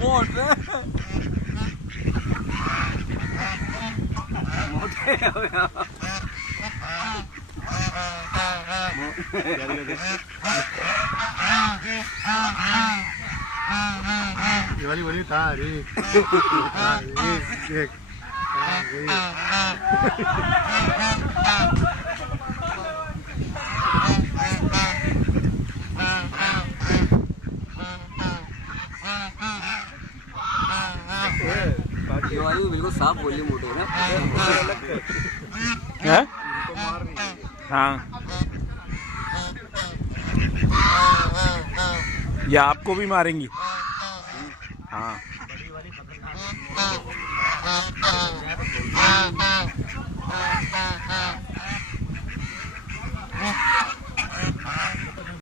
मोटे ये वाली बनी तारी देख ये वाली बिल्कुल साफ बोली मोटे ना है? हाँ, ये आपको भी मारेंगी। हाँ